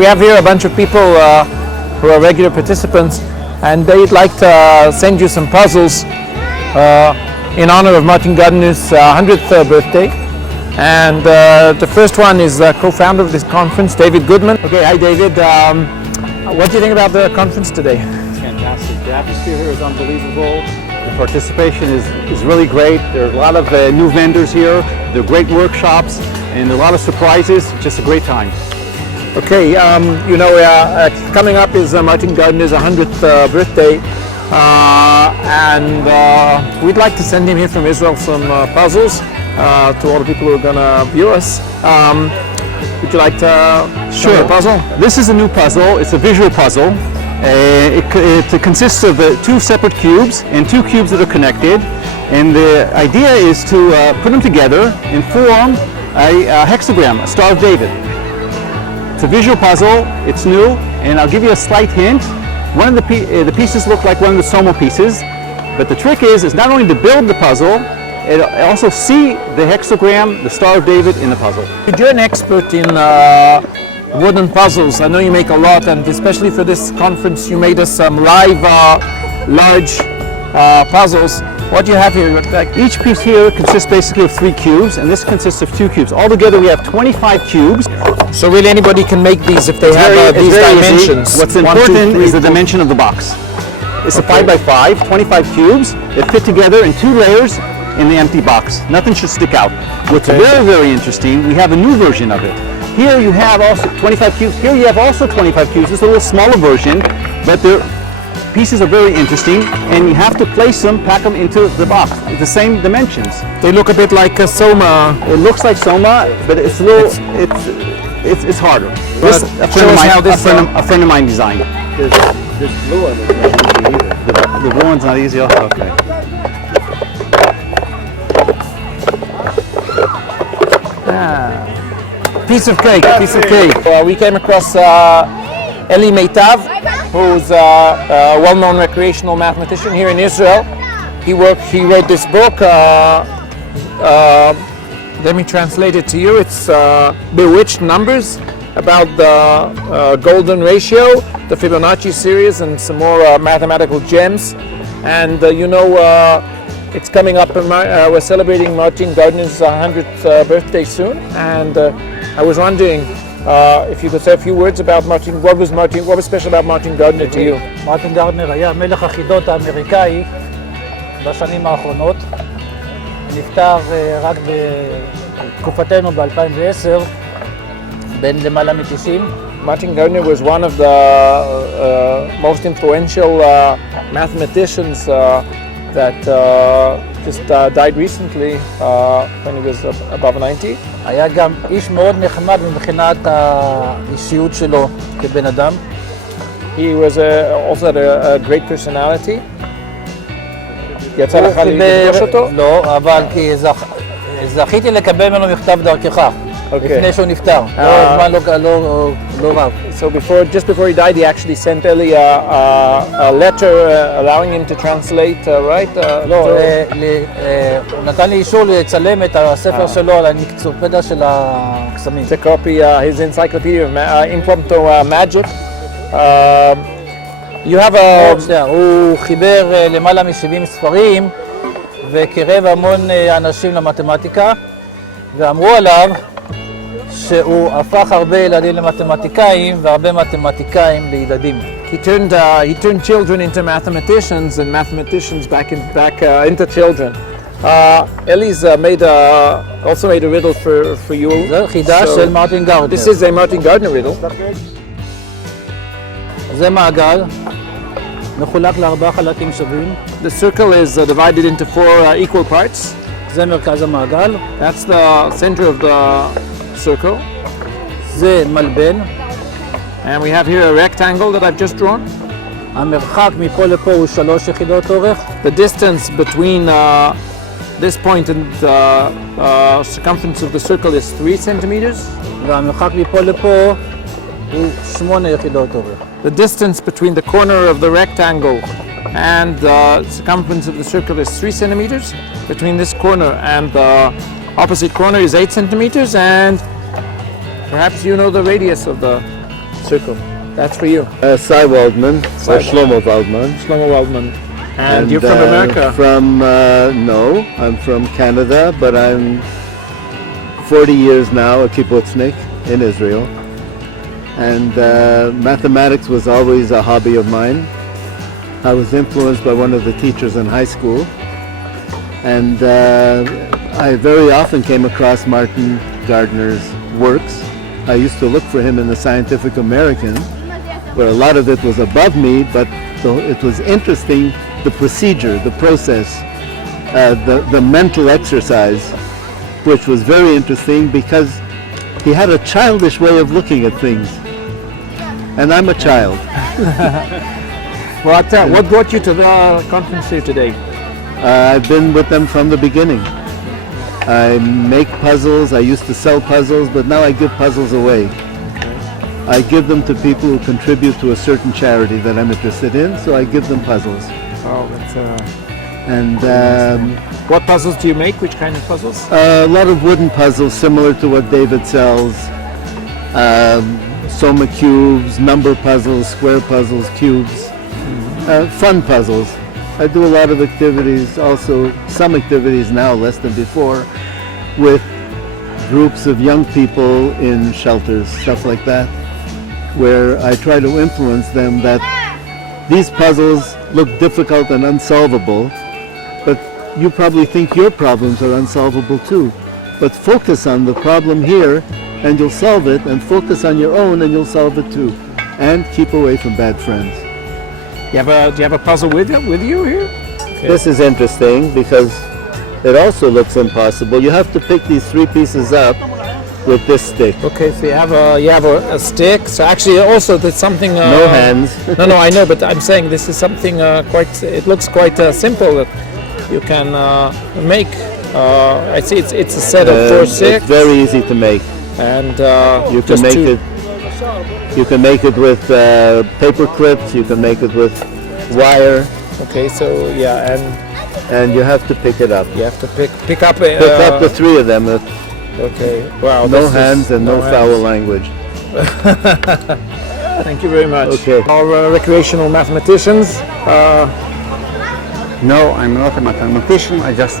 we have here a bunch of people who are regular participants, and they'd like to send you some puzzles in honor of Martin Gardner's 100th birthday. And the first one is co-founder of this conference, David Goodman. Okay, hi David. What do you think about the conference today? Fantastic. The atmosphere here is unbelievable. The participation is really great. There are a lot of new vendors here. There are great workshops and a lot of surprises. Just a great time. Okay, coming up is Martin Gardner's 100th birthday, and we'd like to send him here from Israel some puzzles to all the people who are going to view us. Would you like to show the puzzle? This is a new puzzle. It's a visual puzzle. It consists of two separate cubes and two cubes that are connected. And the idea is to put them together and form a hexagram, a Star of David. It's a visual puzzle. It's new, and I'll give you a slight hint. One of the pieces look like one of the Somo pieces, but the trick is not only to build the puzzle, and also see the hexagram, the Star of David, in the puzzle. You're an expert in wooden puzzles. I know you make a lot, and especially for this conference, you made us some live, large puzzles. What do you have here? Each piece here consists basically of 3 cubes, and this consists of 2 cubes. Altogether, we have 25 cubes. So really, anybody can make these if they have these dimensions. Easy. What's important is the dimension of the box. It's a 5x5, 25 cubes that fit together in 2 layers in the empty box. Nothing should stick out. What's very, very interesting, we have a new version of it. Here you have also 25 cubes. Here you have also 25 cubes. It's a little smaller version, but the pieces are very interesting, and you have to place them, pack them into the box. It's the same dimensions. They look a bit like a Soma. It looks like Soma, but it's a little, it's harder. This, a friend of mine designed it. This blue one is not easy either. The blue one's not easy. Okay. Piece of cake. We came across Eli Meitav, who's a well-known recreational mathematician here in Israel. He wrote this book. Let me translate it to you. It's Bewitched Numbers, about the golden ratio, the Fibonacci series, and some more mathematical gems. And it's coming up. We're celebrating Martin Gardner's 100th birthday soon, and I was wondering if you could say a few words about Martin. What was special about Martin Gardner to you? מרטין גרדנר היה מלך החידות האמריקאי בשנים האחרונות. נפטר רק בתקופתנו ב-2010, בן למעלה מ-90. Martin Gardner was one of the most influential mathematicians that just died recently when he was above 90. היה גם איש מאוד נחמד מבחינת האישיות שלו כבן אדם. He was also had a great personality. יצא לך לפגוש אותו? לא, אבל כי זכיתי לקבל ממנו מכתב דרכך. לפני שהוא נפטר. זמן לא רב. So just before he died, he actually sent Eli a letter allowing him to translate, right? לא, הוא נתן לי אישור לצלם את הספר שלו על האנציקלופדיה של הקסמים. To copy his encyclopedia of impromptu magic. You have הוא חיבר למעלה מ-70 ספרים וקירב המון אנשים למתמטיקה, ואמרו עליו שהוא הפך הרבה ילדים למתמטיקאים והרבה מתמטיקאים לילדים. He turned children into mathematicians and mathematicians back into children. Eli's also made a riddle for you. זה חידה של מרטין גרדנר. This is a Martin Gardner riddle. זה מעגל, מחולק ל4 חלקים שווים. The circle is divided into 4 equal parts. זה מרכז המעגל. That's the center of the circle. זה מלבן. And we have here a rectangle that I've just drawn. המרחק מפה לפה הוא 3 יחידות אורך. The distance between this point and the circumference of the circle is 3 centimeters. והמרחק מפה לפה הוא 8 יחידות אורך. The distance between the corner of the rectangle and the circumference of the circle is 3 centimeters. Between this corner and the opposite corner is 8 centimeters, and perhaps you know the radius of the circle. That's for you. Cy Waldman, Cy or Shlomo Waldman. Shlomo Waldman. And you're from America. No, I'm from Canada, but I'm 40 years now a kibbutznik in Israel. And mathematics was always a hobby of mine. I was influenced by one of the teachers in high school. And I very often came across Martin Gardner's works. I used to look for him in the Scientific American, where a lot of it was above me, but it was interesting, the procedure, the process, the mental exercise, which was very interesting because he had a childish way of looking at things. And I'm a child. What brought you to the conference here today? I've been with them from the beginning. I make puzzles, I used to sell puzzles, but now I give puzzles away. I give them to people who contribute to a certain charity that I'm interested in, so I give them puzzles. Oh, that's And what puzzles do you make? Which kind of puzzles? a lot of wooden puzzles similar to what David sells. Soma cubes, number puzzles, square puzzles, cubes. Fun puzzles. I do a lot of activities, also some activities now, less than before, with groups of young people in shelters, stuff like that, where I try to influence them that these puzzles look difficult and unsolvable, but you probably think your problems are unsolvable too. But focus on the problem here and you'll solve it, and focus on your own and you'll solve it too. And keep away from bad friends. Do you have a puzzle with you here? Okay. This is interesting because it also looks impossible. You have to pick these three pieces up with this stick. Okay, so you have a stick. So actually, also there's something. No hands. No, I know, but I'm saying this is something quite. It looks quite simple that you can make. I see it's a set of 4 sticks. It's very easy to make. And You can make it. You can make it with paper clips. You can make it with wire, Okay, so yeah, and you have to pick it up. you have to pick up. Pick up the three of them. Okay. Wow. No this is- hands and no hands. foul language. Thank you very much. Okay. Our recreational mathematicians. No, I'm not a mathematician. I just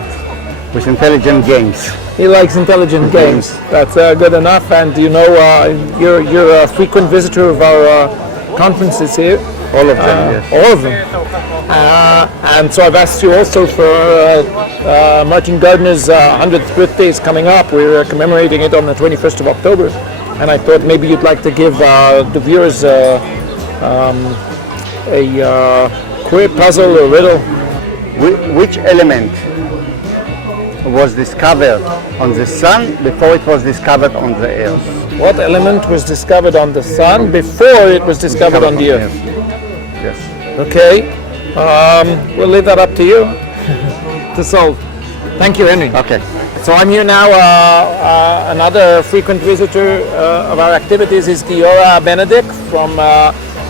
with intelligent games. He likes intelligent games. That's good enough. And you know, you're a frequent visitor of our conferences here. All of them, yes. All of them. And so I've asked you also for Martin Gardner's 100th birthday is coming up. We're commemorating it on the 21st of October. And I thought maybe you'd like to give the viewers a quick puzzle or riddle. Which element was discovered on the sun before it was discovered on the earth? What element was discovered on the sun before it was discovered on the earth? Yes. Okay, we'll leave that up to you to solve. Thank you, Henry. Okay. So I'm here now. Another frequent visitor of our activities is Giora Benedict,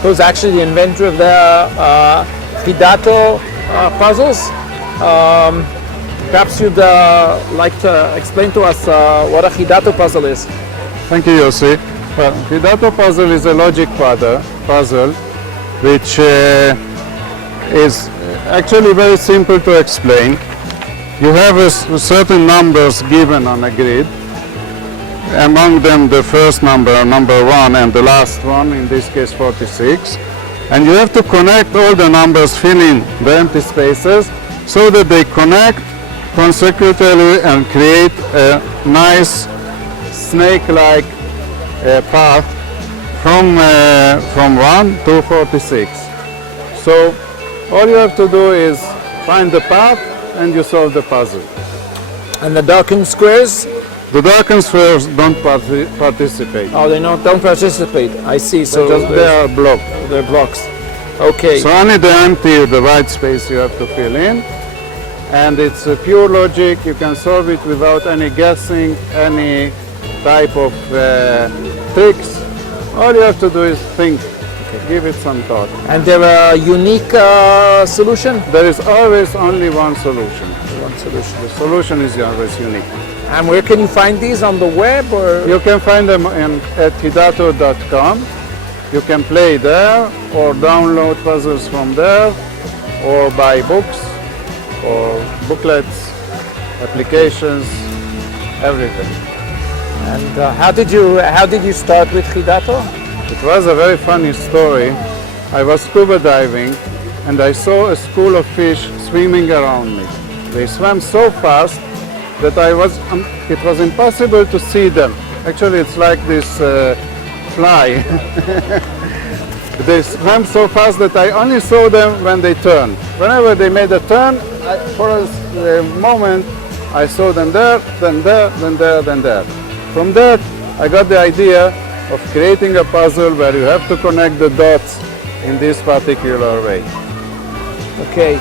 who's actually the inventor of the Hidato puzzles. Perhaps you'd like to explain to us what a Hidato puzzle is. Thank you, Yossi. Well, Hidato puzzle is a logic puzzle which is actually very simple to explain. You have certain numbers given on a grid. Among them the first number, number 1, and the last one, in this case 46. And you have to connect all the numbers, fill in the empty spaces, so that they connect consecutively and create a nice snake-like path from 1 to 46. So all you have to do is find the path and you solve the puzzle. And the darkened squares? The darkened squares don't participate. Oh, they don't participate. I see. So They are blocked. they're blocks. Okay. So only the empty, the white space you have to fill in. And it's a pure logic. You can solve it without any guessing, any type of tricks. All you have to do is think, give it some thought. And there a unique solution? There is always only one solution. One solution. The solution is always unique. And where can you find these, on the web or? You can find them at hidato.com, You can play there or download puzzles from there or buy books or booklets, applications, everything. And how did you start with Hidato? It was a very funny story. I was scuba diving and I saw a school of fish swimming around me. They swam so fast that it was impossible to see them. Actually, it's like this fly. They swam so fast that I only saw them when they turned. Whenever they made a turn, for a moment, I saw them there, then there, then there, then there. From that, I got the idea of creating a puzzle where you have to connect the dots in this particular way. Okay.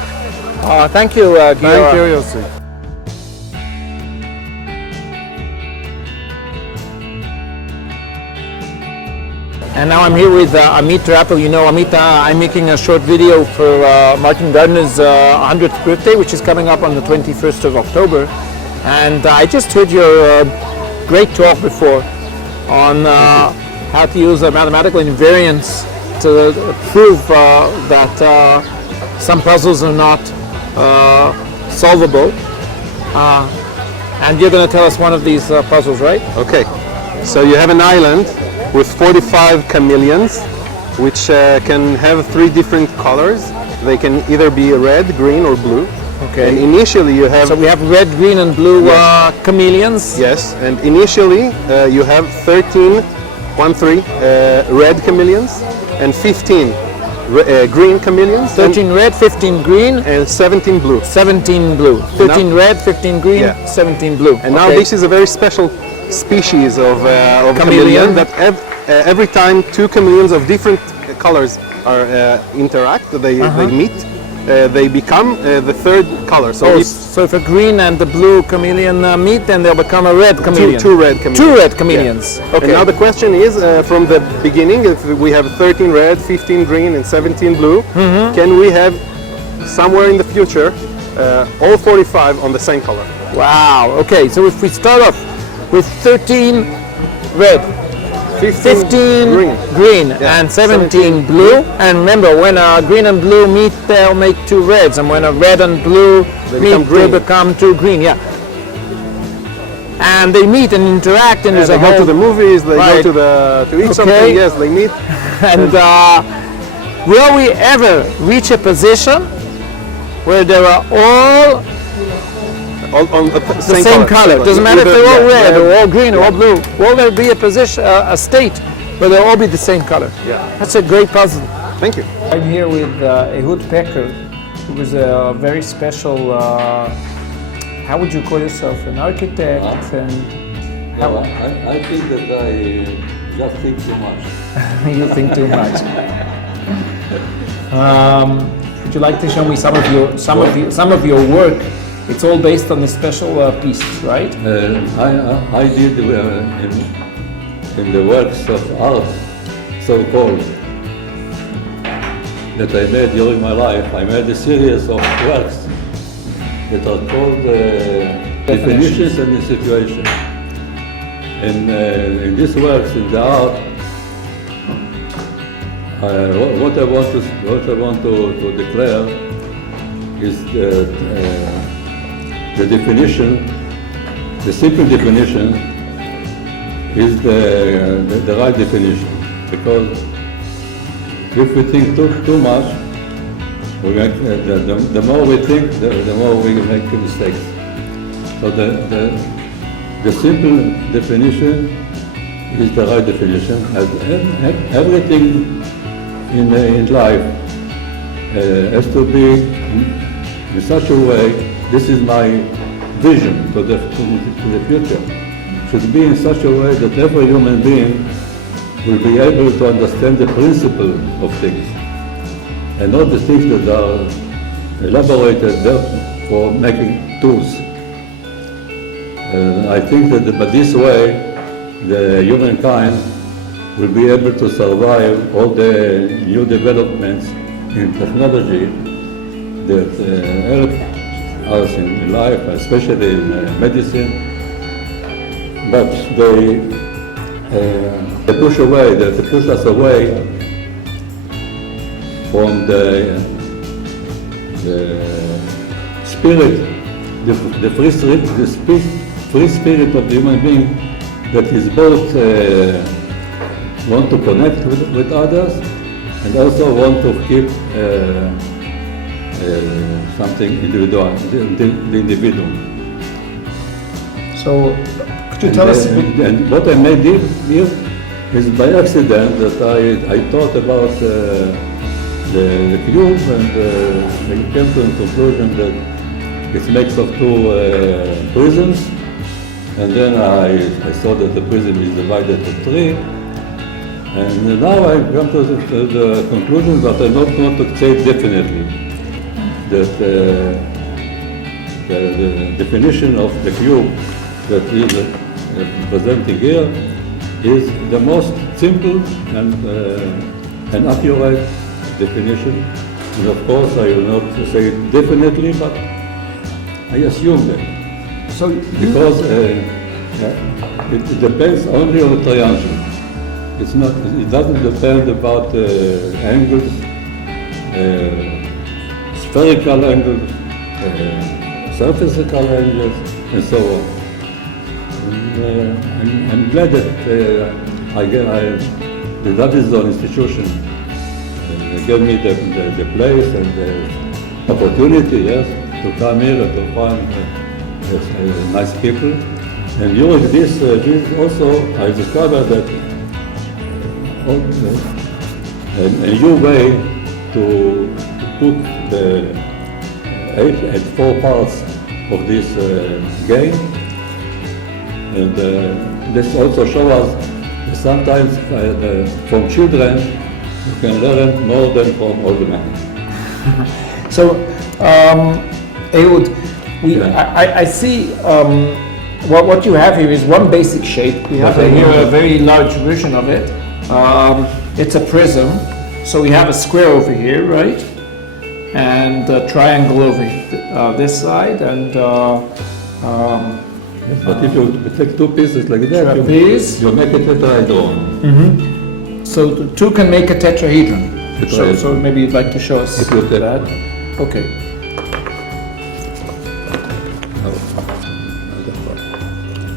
Thank you, Thank Giora. you, Yossi. And now I'm here with Amit Rappel. You know, Amit, I'm making a short video for Martin Gardner's 100th birthday, which is coming up on the 21st of October. And I just heard your great talk before on how to use mathematical invariance to prove that some puzzles are not solvable. And you're going to tell us one of these puzzles, right? Okay, so you have an island with 45 chameleons, which can have 3 different colors. They can either be red, green, or blue. Okay. And initially you have So we have red, green, and blue chameleons. yes, and initially you have 13 red chameleons and 15 green chameleons 13 red, 15 green, and 17 blue. 17 blue. 13 red, 15 green, Yeah. 17 blue. And now this is a very special species of chameleon that every time 2 chameleons of different colors are interact, they meet, they become the 3rd color. So if So if a green and the blue chameleon meet, then they'll become a red chameleon. two red chameleons. 2 red chameleons. And Okay. now the question is, from the beginning, if we have 13 red, 15 green, and 17 blue, can we have somewhere in the future all 45 on the same color? Wow. Okay. So if we start off with 13 red, 15 green, and 17 blue. And remember, when green and blue meet, they'll make 2 reds. And when a red and blue meet, they become 2 green. Yeah. And they meet and interact, and Yeah, there's they a go to the movies, they Right. go to eat Okay. something, yes, they meet. And will we ever reach a position where there are all On the the same color? Doesn't matter if Either- they're all yeah, red red. or all green or all blue. Will there be a position, a state where they'll all be the same color? Yeah. That's a great puzzle. Thank you. I'm here with Ehud Pecker, who was a very special, how would you call yourself, an architect? And No, I think that I just think too much. you think too much. Would you like to show me some of your work? It's all based on a special piece, right? I did in the works of art, so-called, that I made during my life. I made a series of works that are called definitions and situation. And in these works, in the art, what I want to declare is that the definition, the simple definition, is the right definition. Because if we think too much, we make, the more we think, the more we make mistakes. So the simple definition is the right definition. As everything in life has to be in such a way. This is my vision to the future. Should be in such a way that every human being will be able to understand the principle of things, and not the things that are elaborated there for making tools. I think that by this way, the humankind will be able to survive all the new developments in technology that help us in life, especially in medicine. But they push us away from the spirit, the free spirit, free spirit of the human being that is both want to connect with others and also want to keep something individual, the individual. So, could you tell us a bit? And what I made here is by accident that I thought about the cube and I came to the conclusion that it's makes of two prisms, and then I saw that the prism is divided to three, and now I come to the conclusion that I don't want to say definitely that the definition of the cube that is presenting here is the most simple and accurate definition. And of course, I will not say it definitely, but I assume that. So Because it depends only on the triangle. It's not. It doesn't depend about angles, spherical angles, surfacical angles, and so on. And I'm glad that the Davidson institution gave me the place and the opportunity, yes, to come here and to find nice people. And during this also, I discovered that a new way to put the 8 and 4 parts of this game. And this also shows us that sometimes from children you can learn more than from older men. So, Ehud, I see what you have here is one basic shape. We have here a very large version of it. It's a prism. So we have a square over here, right? And a triangle over this side, and but if you take two pieces like that, trapeze. you make a tetrahedron. So the two can make a tetrahedron. So maybe you'd like to show us If you take- that. Okay.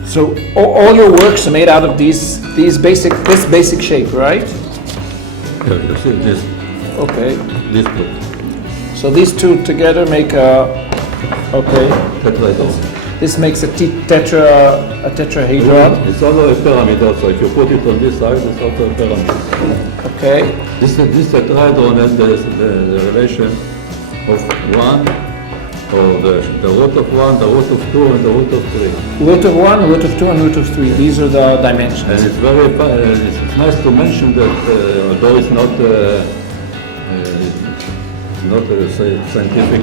So all your works are made out of this basic shape, right? Yeah, you see this Okay. two So these two together make a. Okay. tetrahedron. This makes a tetrahedron. It's also a pyramid also. If you put it on this side, it's also a pyramid. Okay. This tetrahedron has the relation of 1, or the root of 1, the root of 2, and the root of 3. Root of 1, root of 2, and root of 3. These are the dimensions. And it's it's nice to mention that although it's not a scientific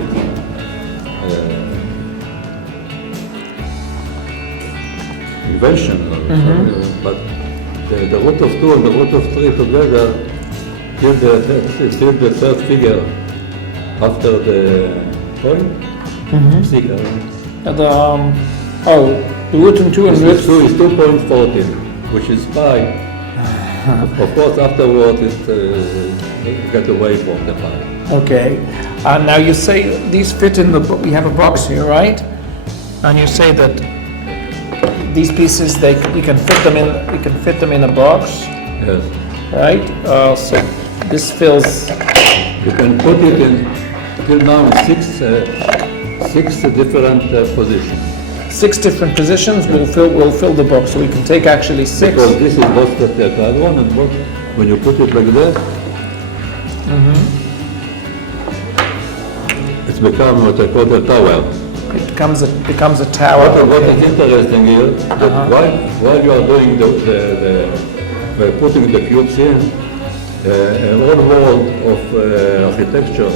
invention, but the root of 2 and the root of 3 together give the third figure after the point. Figure. And the root and 2 and root. 2 is 2.14, which is pi. Of course, afterwards it get away from the pi. Okay. Now you say these fit in the. We have a box here, right? And you say that these pieces, we can fit them in a box, Yes. right? So this fills. You can put it in till now in six different positions. 6 different positions will fill the box. So we can take actually 6. Because this is both the tetrahedron and both, when you put it like that, it's become what I call a tower. It becomes a tower. What is interesting here, that while you are doing putting the cubes in, a whole world of architecture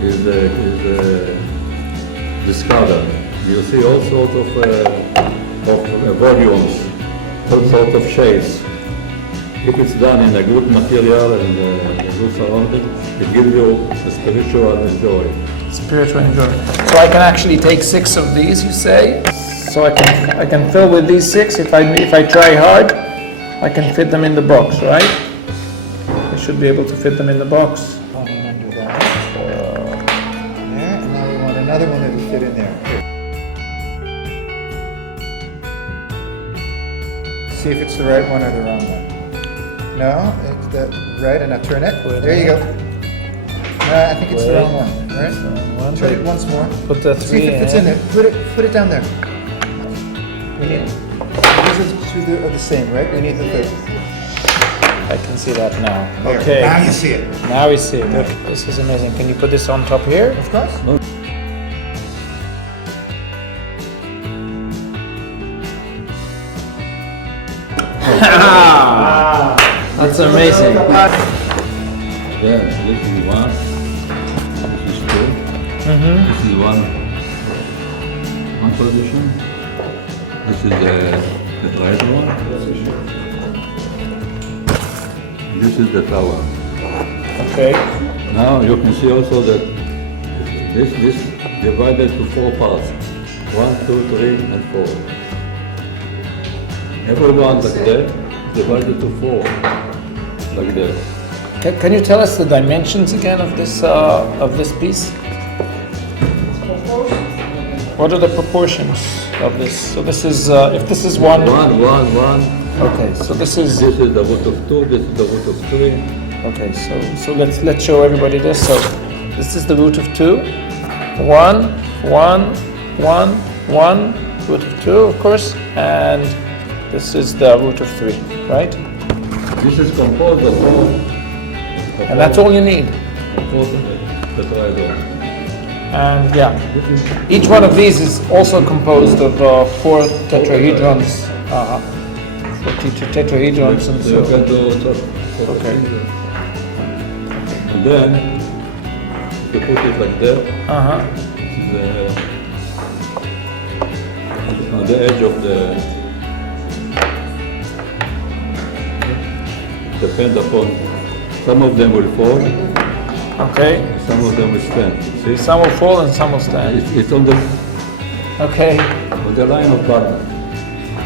is discovered. You see all sorts of volumes, all sorts of shapes. If it's done in a good material and a good surrounding, it gives you a spiritual joy. Spiritual enjoyment. So I can actually take 6 of these, you say? So I can fill with these 6. If I try hard, I can fit them in the box, right? I should be able to fit them in the box. other one that'll fit in there. See if it's the right one or the wrong one. No, it's the right, and now turn it. There you go. I think it's the wrong one, right? Turn it once more. Put the See if three it fits in there. Put it down there. We need. These two are the same, right? We need the third. I can see that now. There. Okay. Now you see it. Now we see it. This is amazing. Can you put this on top here? Of course. That's amazing. Yeah, this is one. This is two. This is one position. This is the tetrahedron. This is the tower. Okay. Now you can see also that this divided to 4 parts. 1, 2, 3, and 4. Every one like that divided to 4, like that. Can you tell us the dimensions again of this piece? What are the proportions of this? So this is if this is one. 1, 1, 1. Okay. So this is. This is the root of 2. This is the root of 3. Okay. So let's show everybody this. So this is the root of 2. 1, 1, 1, 1. Root of 2, of course, and this is the root of 3, right? This is composed of 4. And that's all you need. Tetrahedron. And yeah, each one of these is also composed of 4 tetrahedrons. 4 tetrahedrons and So you so. can do Okay. And then you put it like that. On the edge of the. Depends upon. Some of them will fall. Okay. Some of them will stand. See? Some will fall and some will stand. It's on the Okay. line of balance.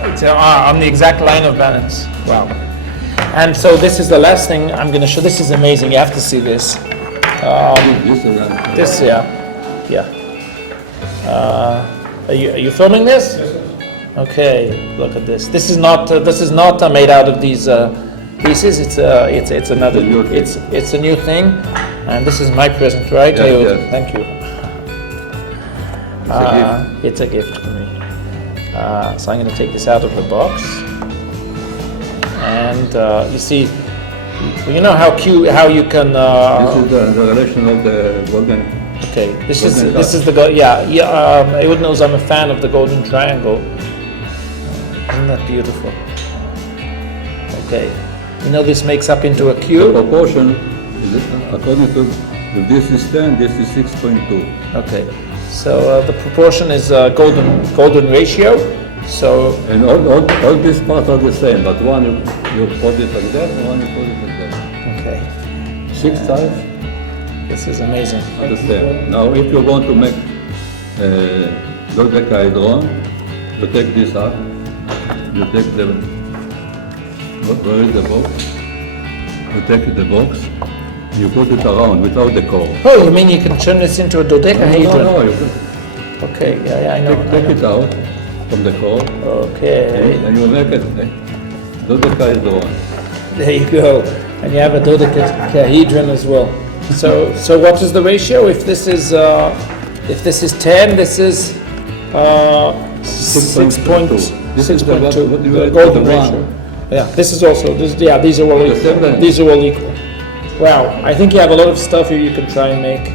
It's on the exact line of balance. Wow. And so this is the last thing I'm going to show. This is amazing. You have to see this. This is This, yeah. Are you filming this? Okay. Look at this. This is not made out of these pieces. It's another. It's a new thing, and this is my present, right? Yes, Ehud? yes. Thank you. a gift. It's a gift for me. So I'm going to take this out of the box, and you see, you know how you can. This is the relation of the golden. Okay, this is Golden the Ehud knows I'm a fan of the golden triangle. Isn't that beautiful? Okay, you know this makes up into a The cube. proportion is according to if this is 10, this is 6.2. Okay, so the proportion is golden ratio. So And all these parts are the same, but one you put it like that, and one you put it like that. okay, 6 sides this is amazing. are the same. Now, if you want to make dodecahedron, you take this up. You take where is the box? You take the box. You put it around without the core. Oh, you mean you can turn this into a dodecahedron? No, you Okay, yeah, I know. take it out from the core, Okay, and you make it dodecahedron. there you go. And you have a dodecahedron as well. So what is the ratio? If this is 10, this is 6.2. This is the what you The add golden to the ratio. one. Yeah, this is also these are all The equal. same. These are all equal. Wow, I think you have a lot of stuff here you can try and make.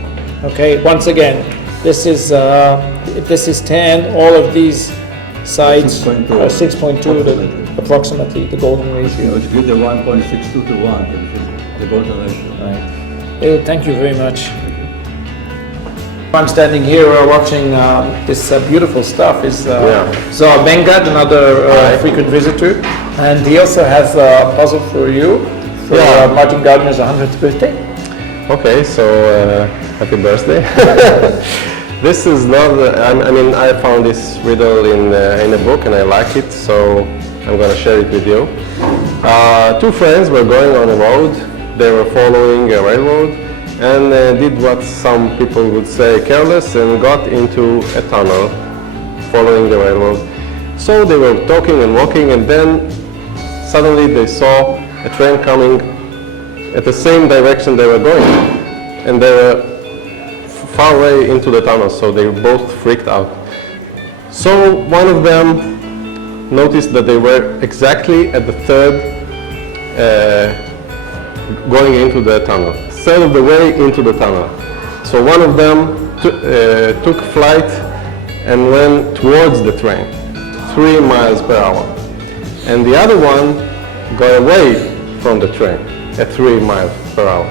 Okay, once again, this is if this is 10, all of these sides 6.2. are 6.2 approximately the golden ratio. Which gives the 1.62 to 1, which is the golden ratio. Right. Ehud, thank you very much. I'm standing here watching this beautiful stuff. Is Zohar Bengad, another frequent visitor, and he also has a puzzle for you for Martin Gardner's 100th birthday. Okay, so happy birthday. This is not, I mean, I found this riddle in a book and I like it, so I'm going to share it with you. Two friends were going on a road. They were following a railroad, and did what some people would say careless and got into a tunnel following the railroad. So they were talking and walking, and then suddenly they saw a train coming at the same direction they were going, and they were far away into the tunnel, so they both freaked out. So one of them noticed that they were exactly at the third going into the tunnel, third of the way into the tunnel. So one of them took flight and went towards the train, 3 miles per hour. And the other one got away from the train at 3 miles per hour.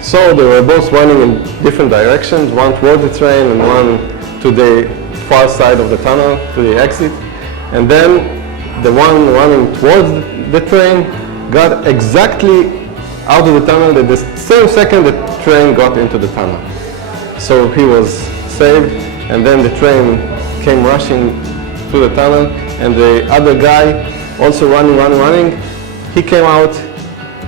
So they were both running in different directions, one toward the train and one to the far side of the tunnel, to the exit. And then the one running towards the train got exactly out of the tunnel at the same second the train got into the tunnel. So he was saved, and then the train came rushing through the tunnel, and the other guy also running, he came out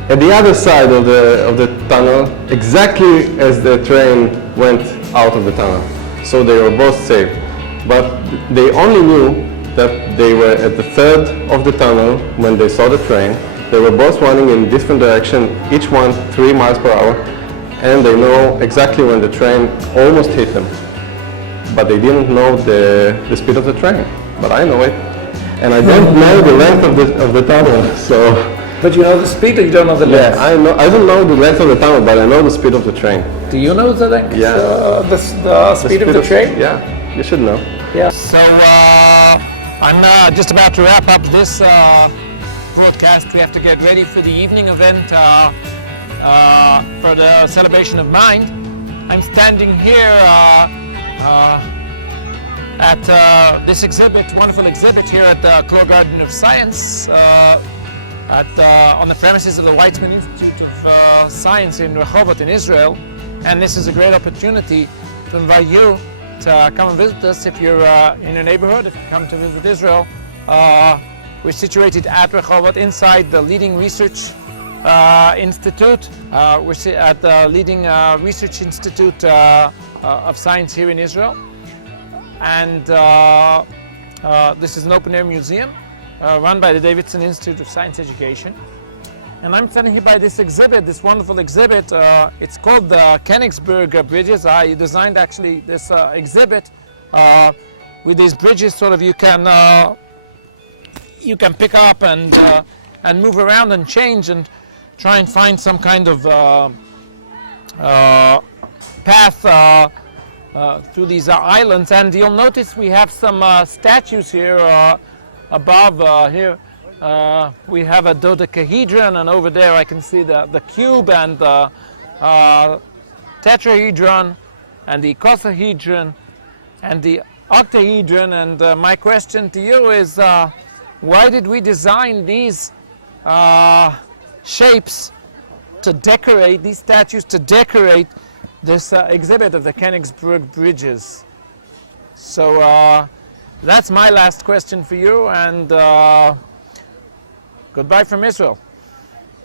at the other side of the tunnel exactly as the train went out of the tunnel. So they were both saved. But they only knew that they were at the third of the tunnel when they saw the train. They were both running in different directions, each one 3 miles per hour, and they know exactly when the train almost hit them. But they didn't know the speed of the train. But I know it. And I don't know the length of the tunnel, so... But you know the speed or you don't know the length? Yeah, I don't know the length of the tunnel, but I know the speed of the train. Do you know the length? Yeah. The speed of the train? Yeah, you should know. Yeah. So I'm just about to wrap up this broadcast. We have to get ready for the evening event for the celebration of Mind. I'm standing here at this exhibit, wonderful exhibit here at the Clore Garden of Science on the premises of the Weizmann Institute of Science in Rehovot in Israel. And this is a great opportunity to invite you to come and visit us if you're in your neighborhood, if you come to visit Israel. We're situated at Rehovot inside the leading research institute. We're at the leading research institute of science here in Israel. And this is an open-air museum run by the Davidson Institute of Science Education. And I'm standing here by this exhibit, this wonderful exhibit. It's called the Königsberg Bridges. I designed actually this exhibit with these bridges. Sort of you can pick up and move around and change and try and find some kind of path through these islands. And you'll notice we have some statues here above here. We have a dodecahedron, and over there I can see the cube and the tetrahedron and the icosahedron and the octahedron. And my question to you is, why did we design these shapes to decorate, these statues to decorate this exhibit of the Königsberg Bridges? So that's my last question for you, and goodbye from Israel.